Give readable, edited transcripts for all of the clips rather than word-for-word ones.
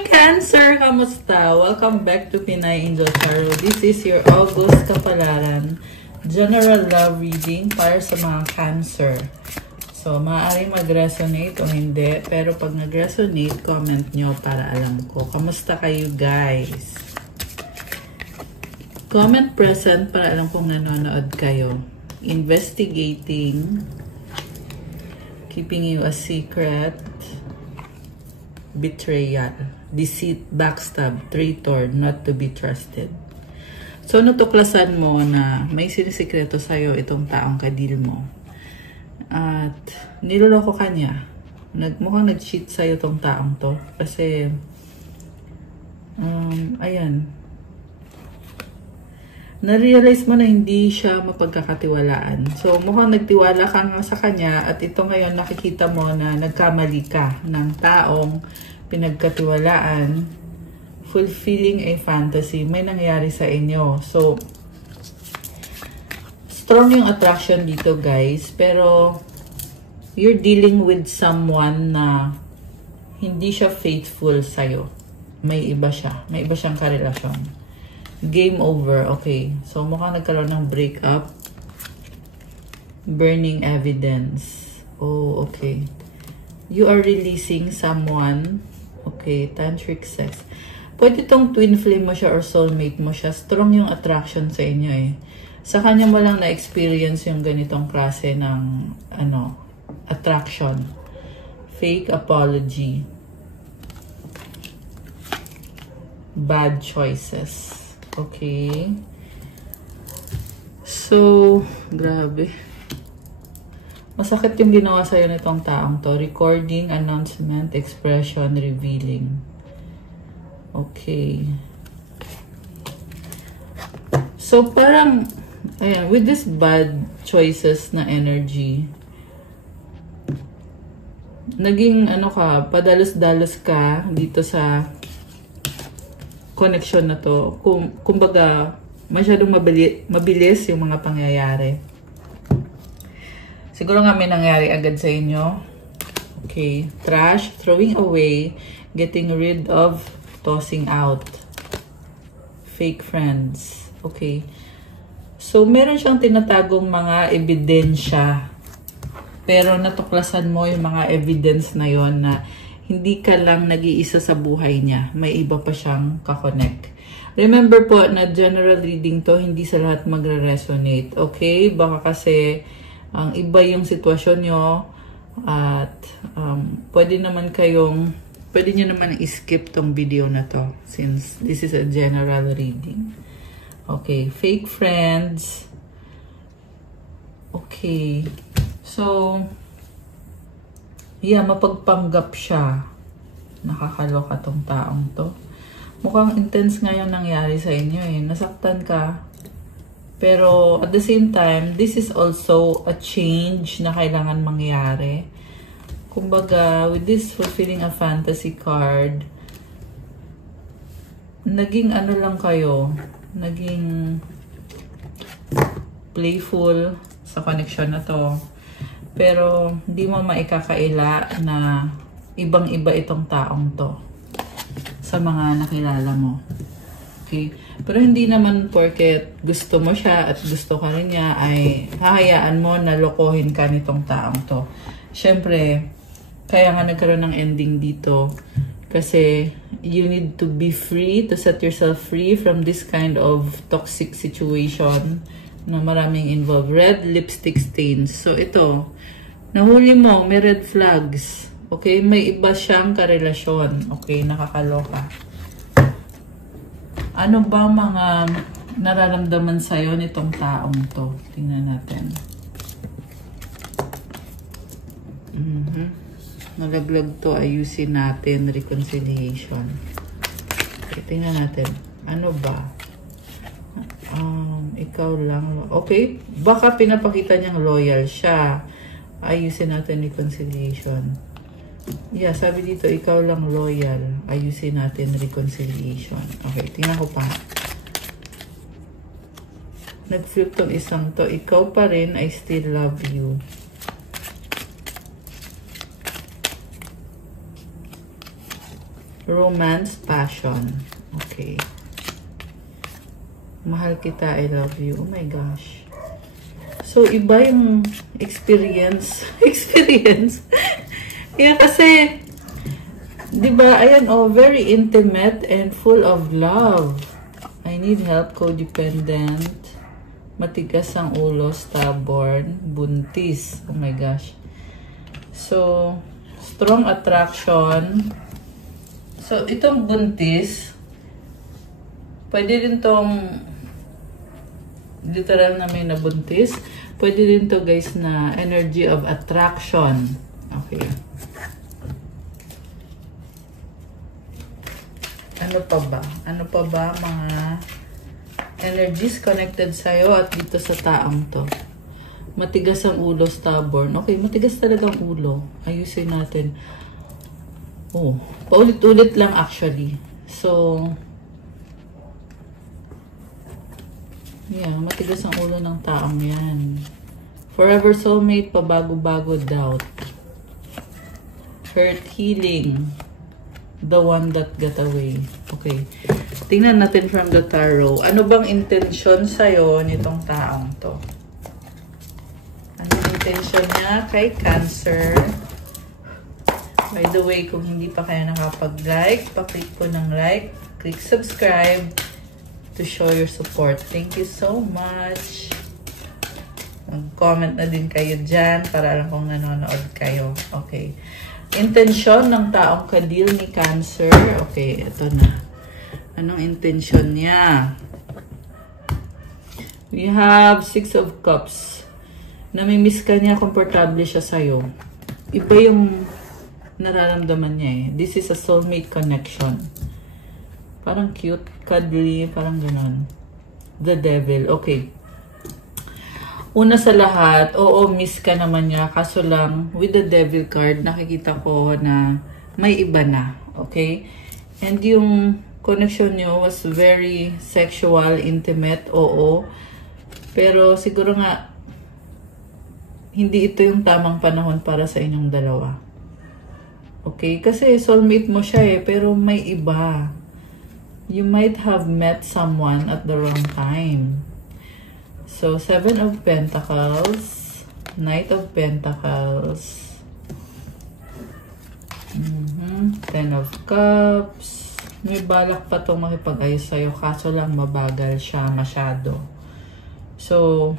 Hi Cancer! Kamusta? Welcome back to Pinay Angel Tarot. This is your August Kapalaran General Love Reading para sa mga Cancer. So, maaaring mag-resonate o hindi. Pero pag nag-resonate, comment nyo para alam ko. Kamusta kayo guys? Comment present para alam kong nanonood kayo. Investigating. Keeping you a secret. Betrayal, deceit, backstab, traitor, not to be trusted. So, natuklasan mo na may sinisikreto sa'yo itong taong kadil mo. At niloloko ka niya. Mukhang nag-cheat sa'yo itong taong to. Kasi, ayan. Na-realize mo na hindi siya mapagkakatiwalaan. So, mukhang nagtiwala ka nga sa kanya at ito ngayon nakikita mo na nagkamali ka ng taong pinagkatiwalaan, fulfilling a fantasy. May nangyari sa inyo. So, strong yung attraction dito guys, pero you're dealing with someone na hindi siya faithful sa'yo. May iba siya. May iba siyang karelasyon. Game over. Okay. So, mukhang nagkaroon ng breakup. Burning evidence. Oh, okay. You are releasing someone. Okay. Tantric sex. Pwede itong twin flame mo siya or soulmate mo siya. Strong yung attraction sa inyo eh. Sa kanya mo lang na-experience yung ganitong klase ng attraction. Fake apology. Bad choices. Okay. So, grabe. Masakit yung ginawa sa'yo nitong taong to. Recording, announcement, expression, revealing. Okay. So, parang, ayan, with this bad choices na energy, naging, padalos-dalos ka dito sa connection na to. Kumbaga, masyadong mabilis yung mga pangyayari. Siguro nga may nangyari agad sa inyo. Okay. Trash, throwing away, getting rid of, tossing out. Fake friends. Okay. So, meron siyang tinatagong mga ebidensya. Pero natuklasan mo yung mga evidence na yon na hindi ka lang nag-iisa sa buhay niya. May iba pa siyang kakonect. Remember po na general reading to, hindi sa lahat magre-resonate. Okay? Baka kasi ang iba yung sitwasyon nyo at pwede nyo naman i-skip tong video na to since this is a general reading. Okay. Fake friends. Okay. So, yeah, mapagpanggap siya. Nakakaloka tong taong to. Mukhang intense nga yung nangyari sa inyo eh. Nasaktan ka. Pero at the same time, this is also a change na kailangan mangyari. Kumbaga, with this fulfilling a fantasy card, naging lang kayo, naging playful sa connection na to. Pero, hindi mo maikakaila na ibang-iba itong taong to sa mga nakilala mo. Okay? Pero hindi naman porket gusto mo siya at gusto ka rin niya ay hahayaan mo na lokohin ka nitong taong to. Siyempre, kaya nga nagkaroon ng ending dito kasi you need to be free, to set yourself free from this kind of toxic situation na maraming involved. Red lipstick stains. So, ito, nahuli mo, may red flags. Okay? May iba siyang karelasyon. Okay? Nakakaloka. Ano ba mga nararamdaman sa'yo nitong taong to? Tingnan natin. Nalaglag to. Ayusin natin. Reconciliation. Okay, tingnan natin. Ano ba? Ikaw lang. Okay. Baka pinapakita niyang loyal siya. Ayusin natin reconciliation. Yeah, sabi dito, ikaw lang loyal. Ayusin natin reconciliation. Okay, tingnan ko pa. Nag-flip tong isang to. Ikaw pa rin, I still love you. Romance, passion. Okay. Mahal kita, I love you. Oh my gosh. So, iba yung experience. Experience. Yeah, kasi, diba, ayan, oh, very intimate and full of love. I need help, codependent. Matigas ang ulo, stubborn, buntis. Oh my gosh. So, strong attraction. So, itong buntis, pwede din tong literal na may nabuntis. Pwede din to guys na energy of attraction. Okay. Ano pa ba? Ano pa ba mga energies connected sa'yo at dito sa taong to? Matigas ang ulo, stubborn. Okay, matigas talaga ang ulo. Ayusin natin. Oh, paulit-ulit lang actually. So, yeah, matigas ang ulo ng taong yan. Forever soulmate, pabago-bago, doubt. Hurt, healing. The one that got away. Okay. Tingnan natin from the tarot. Ano bang intention sa'yo nitong taong to? Ano intention niya kay Cancer? By the way, kung hindi pa kayo nakapag-like, pa-click po ng like, click subscribe to show your support. Thank you so much. Mag-comment na din kayo dyan para alam kung nanonood kayo. Okay. Intensyon ng taong kadil ni Cancer. Okay, ito na. Anong intensyon niya? We have 6 of Cups. Namimiss ka niya, komportable siya sa'yo. Iba yung nararamdaman niya eh. This is a soulmate connection. Parang cute, cuddly, parang ganon. The Devil. Okay. Una sa lahat, oo, miss ka naman niya. Kaso lang, with the Devil card, nakikita ko na may iba na. Okay? And yung connection niyo was very sexual, intimate, oo. Pero siguro nga, hindi ito yung tamang panahon para sa inyong dalawa. Okay? Kasi soulmate mo siya eh, pero may iba. You might have met someone at the wrong time. So, 7 of Pentacles, Knight of Pentacles, 10 of Cups. May balak pa itong makipag-ayos sa'yo, kaso lang mabagal siya masyado. So,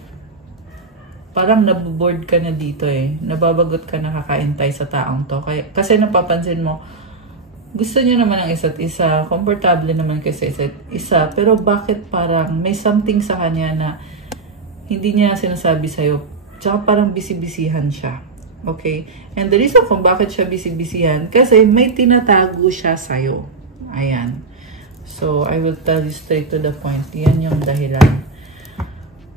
parang naboboard ka na dito eh. Nababagot ka na kakaintay sa taong to. Kasi napapansin mo, gusto niyo naman ang isa't isa, komportable naman kasi isa't isa, pero bakit parang may something sa kanya na hindi niya sinasabi sa'yo. Tsaka parang bisibisihan siya. Okay? And the reason kung bakit siya bisibisihan, kasi may tinatago siya sa'yo. Ayan. So, I will tell you straight to the point. Yan yung dahilan.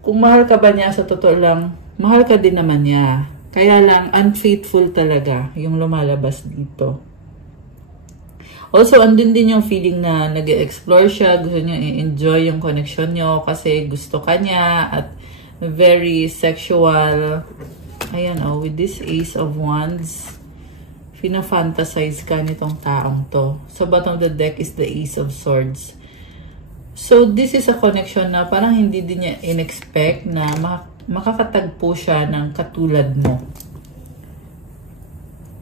Kung mahal ka ba niya, sa totoo lang, mahal ka din naman niya. Kaya lang, unfaithful talaga yung lumalabas dito. Also, andun din yung feeling na nag-explore siya, gusto niya i-enjoy yung connection niyo kasi gusto ka niya at very sexual. Ayan, oh, with this Ace of Wands, fina-fantasize ka nitong taong to. Sa bottom of the deck is the Ace of Swords. So, this is a connection na parang hindi din niya in-expect na makakatagpo siya ng katulad mo.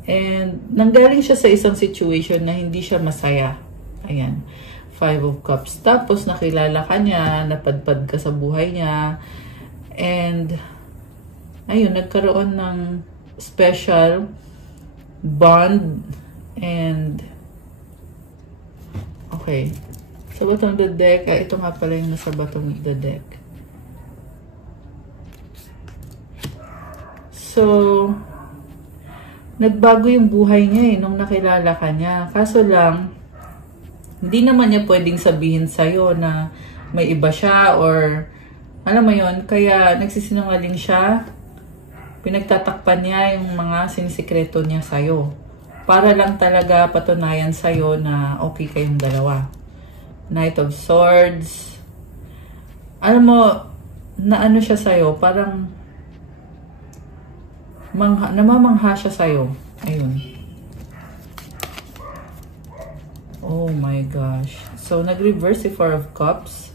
And, nanggaling siya sa isang situation na hindi siya masaya. Ayan, 5 of Cups. Tapos, nakilala ka niya, napadpad ka sa buhay niya. And, ayun, nagkaroon ng special bond. And, okay. Sa bottom of the deck, ito nga pala yung nasa bottom of the deck. So, nagbago yung buhay niya eh, nung nakilala ka niya. Kaso lang, hindi naman niya pwedeng sabihin sa'yo na may iba siya or alam mo yon, kaya nagsisinungaling siya, pinagtatakpan niya yung mga sinisikreto niya sa'yo. Para lang talaga patunayan sa'yo na okay kayong dalawa. Knight of Swords. Alam mo, na ano siya sa'yo, parang namamangha siya sa'yo. Ayun. Oh my gosh. So, nag-reverse si Four of Cups.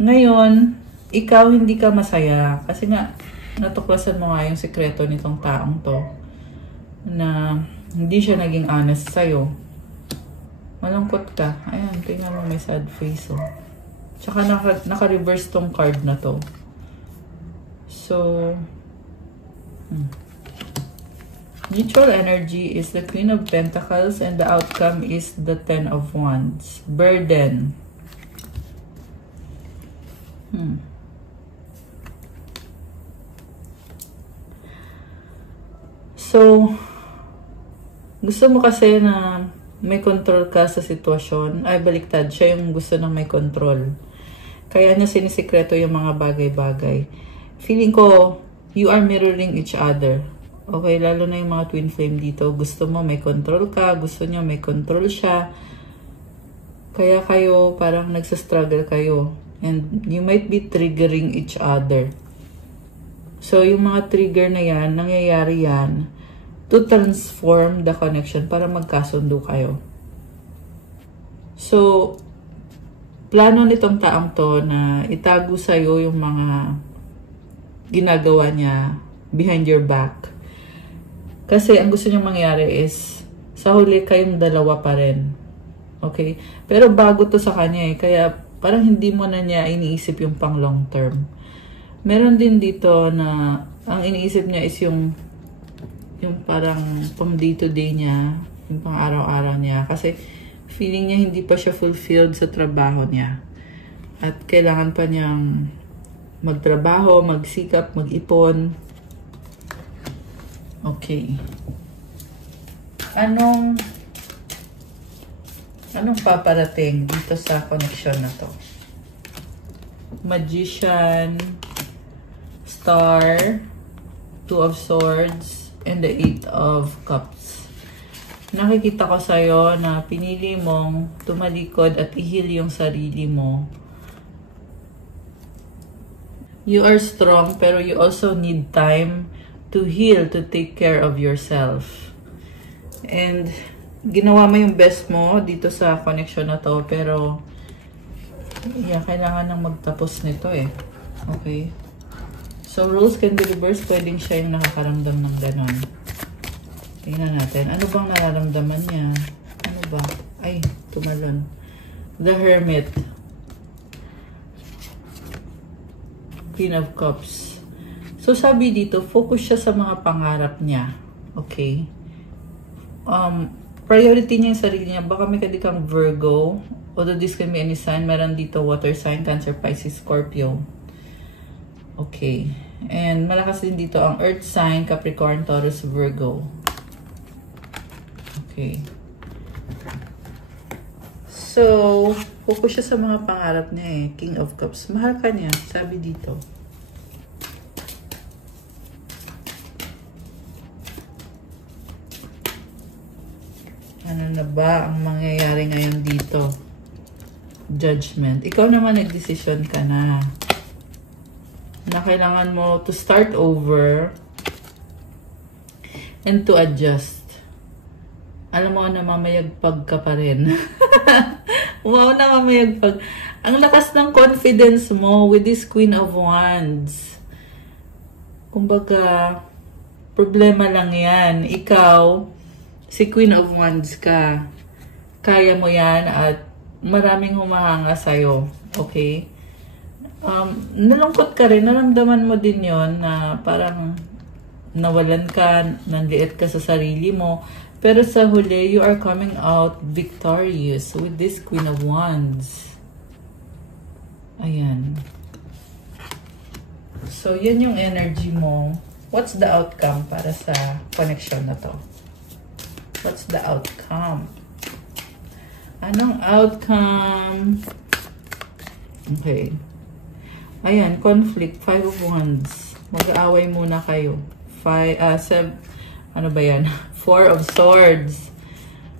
Ngayon, ikaw hindi ka masaya. Kasi nga, natuklasan mo nga yung sekreto nitong taong to. Na hindi siya naging honest sa'yo. Malungkot ka. Ayan, tingnan mo may sad face, oh. Tsaka naka-reverse tong card na to. So, neutral energy is the Queen of Pentacles and the outcome is the Ten of Wands. Burden. So, gusto mo kasi na may control ka sa sitwasyon. Ay, baliktad. Siya yung gusto ng may control. Kaya niya sinisikreto yung mga bagay-bagay. Feeling ko, you are mirroring each other. Okay, lalo na yung mga twin flame dito. Gusto mo may control ka. Gusto niya may control siya. Kaya kayo, parang nagsastruggle kayo. And you might be triggering each other. So, yung mga trigger na yan, nangyayari yan to transform the connection para magkasundo kayo. So, plano nitong taong to na itago sa'yo yung mga ginagawa niya behind your back. Kasi ang gusto niya mangyari is, sa huli kayong dalawa pa rin. Okay? Pero bago to sa kanya eh, kaya parang hindi mo na niya iniisip yung pang long term. Meron din dito na ang iniisip niya is yung parang pang day-to-day niya, yung pang araw-araw niya. Kasi feeling niya hindi pa siya fulfilled sa trabaho niya. At kailangan pa niyang magtrabaho, magsikap, mag-ipon. Okay. Anong paparating dito sa connection na to? Magician, Star, Two of Swords, and the Eight of Cups. Nakikita ko sa'yo na pinili mong tumalikod at i-heal yung sarili mo. You are strong, pero you also need time to heal, to take care of yourself. And ginawa mo yung best mo dito sa connection na to, pero yeah, kailangan nang magtapos nito eh. Okay? So, roles can be reversed. Pwedeng siya yung nakakaramdam ng ganon. Tingnan natin. Ano bang nararamdaman niya? Ano ba? Ay, tumalon. The Hermit. Queen of Cups. So, sabi dito, focus siya sa mga pangarap niya. Okay? Priority niya yung sarili niya. Baka may kadikang Virgo. Although this can be any sign. Meron dito water sign, Cancer, Pisces, Scorpio. Okay. And malakas din dito ang Earth sign, Capricorn, Taurus, Virgo. Okay. So, focus siya sa mga pangarap niya eh. King of Cups. Mahal ka niya. Sabi dito. Ano na ba ang mangyayari ngayon dito? Judgment. Ikaw naman nag-decision ka na kailangan mo to start over and to adjust. Alam mo na mamayagpag ka pa rin. Wow na mamayagpag. Ang lakas ng confidence mo with this Queen of Wands. Kumbaga, problema lang yan. Ikaw, si Queen of Wands ka. Kaya mo yan at maraming humahanga sa'yo. Okay? Nalungkot ka rin. Naramdaman mo din yon na parang nawalan ka, nanliit ka sa sarili mo. Pero sa huli, you are coming out victorious with this Queen of Wands. Ayan. So, yun yung energy mo. What's the outcome para sa connection na to? What's the outcome? Anong outcome? Okay. Ayan, conflict. Five of Wands. Mag-aaway muna kayo. Ano ba yan? Four of Swords.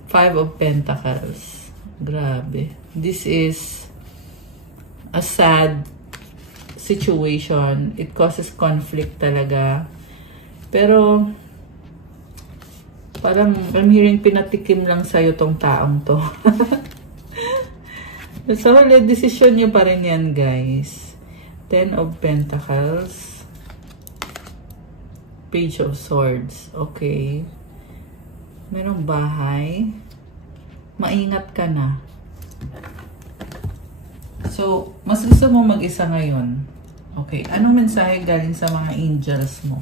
Five of Pentacles. Grabe. This is a sad situation. It causes conflict talaga. Pero, Parang, I'm hearing pinatikim lang sa'yo tong taong to. So, decision nyo pa rin yan, guys. 10 of Pentacles. Page of Swords. Okay. Merong bahay. Maingat ka na. So, mas gusto mo mag-isa ngayon. Okay. Anong mensahe galing sa mga angels mo?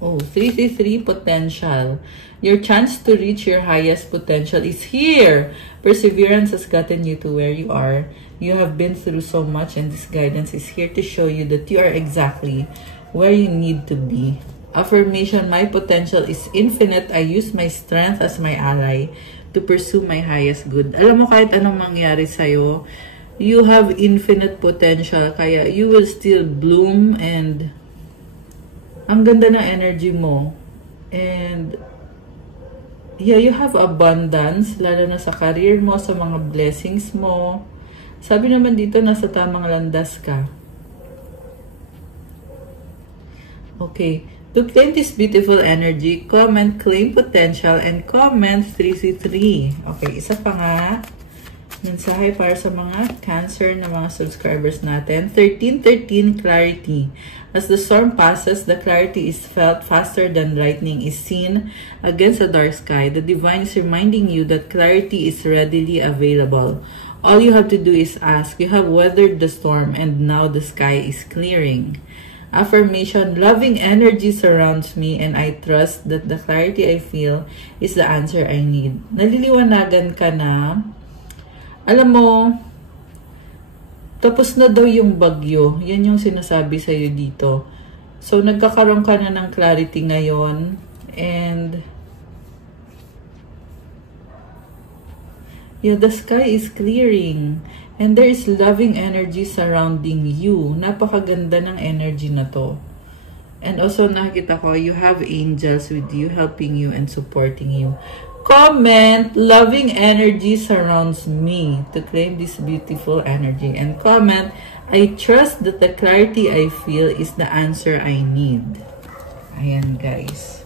Oh, 333 potential. Your chance to reach your highest potential is here. Perseverance has gotten you to where you are. You have been through so much, and this guidance is here to show you that you are exactly where you need to be. Affirmation, my potential is infinite. I use my strength as my ally to pursue my highest good. Alam mo, kahit anong mangyari sa'yo, you have infinite potential. Kaya you will still bloom, and ang ganda ng energy mo. And yeah, you have abundance, lalo na sa career mo, sa mga blessings mo. Sabi naman dito, nasa tamang landas ka. Okay. To claim this beautiful energy, comment claim potential and comment 333. Okay, isa pa nga. Mensahe para sa mga Cancer na mga subscribers natin. 1313 clarity. As the storm passes, the clarity is felt faster than lightning is seen against a dark sky. The divine is reminding you that clarity is readily available. All you have to do is ask. You have weathered the storm and now the sky is clearing. Affirmation, loving energy surrounds me and I trust that the clarity I feel is the answer I need. Naliliwanagan ka na. Alam mo, tapos na daw yung bagyo. Yan yung sinasabi sa'yo dito. So, nagkakaroon ka na ng clarity ngayon. And, yeah, the sky is clearing. And there is loving energy surrounding you. Napakaganda ng energy na to. And also, nakita ko, you have angels with you, helping you and supporting you. Comment, loving energy surrounds me, to claim this beautiful energy. And comment, I trust that the clarity I feel is the answer I need. Ayan, guys.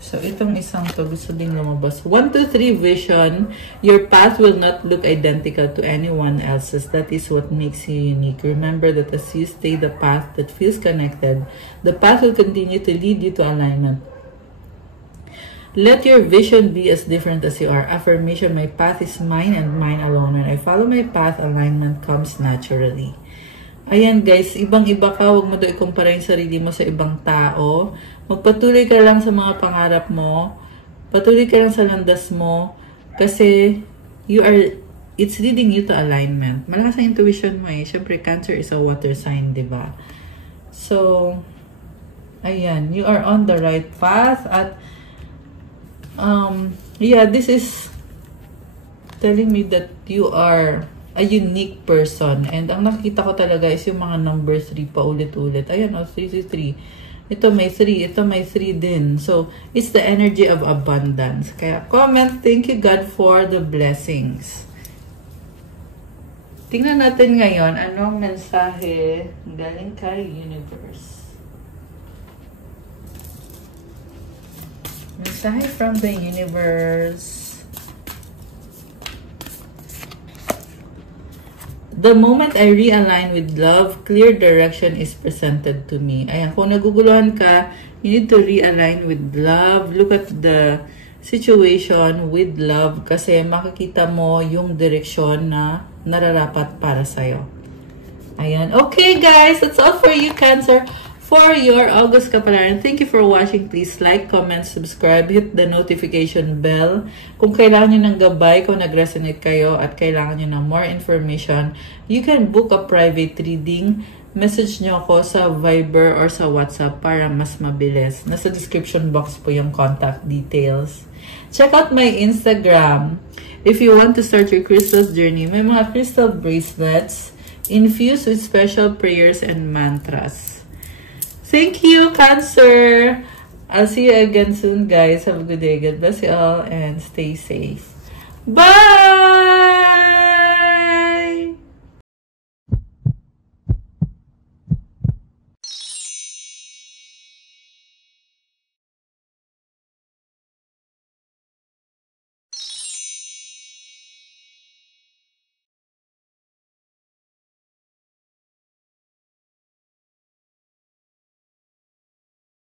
So, itong isang to, gusto din lumabas. 1, 2, 3 vision. Your path will not look identical to anyone else's. That is what makes you unique. Remember that as you stay the path that feels connected, the path will continue to lead you to alignment. Let your vision be as different as you are. Affirmation, my path is mine and mine alone. When I follow my path, alignment comes naturally. Ayan guys, ibang-iba ka. Huwag mo daw ikumpara yung sarili mo sa ibang tao. Magpatuloy ka lang sa mga pangarap mo. Patuloy ka lang sa landas mo. Kasi, it's leading you to alignment. Malakas ang intuition mo eh. Siyempre, Cancer is a water sign, diba? So, ayan. You are on the right path at yeah, this is telling me that you are a unique person. And ang nakita ko talaga is yung mga number 3 pa ulit-ulit. Ayan, 333. Ito may 3. Ito may 3 din. So, it's the energy of abundance. Kaya comment, thank you God for the blessings. Tingnan natin ngayon, anong mensahe galing kay Universe. Mensahe from the universe. The moment I realign with love, clear direction is presented to me. Ayan, kung naguguluhan ka, you need to realign with love. Look at the situation with love kasi makikita mo yung direksyon na nararapat para sa'yo. Ayan. Okay, guys. That's all for you, Cancer. For your August Kapalaran, thank you for watching. Please like, comment, subscribe, hit the notification bell. Kung kailangan nyo ng gabay, kung nag-resonate kayo at kailangan nyo ng more information, you can book a private reading. Message nyo ako sa Viber or sa WhatsApp para mas mabilis. Nasa description box po yung contact details. Check out my Instagram. If you want to start your crystals journey, may mga crystal bracelets infused with special prayers and mantras. Thank you, Cancer. I'll see you again soon, guys. Have a good day. God bless you all and stay safe. Bye!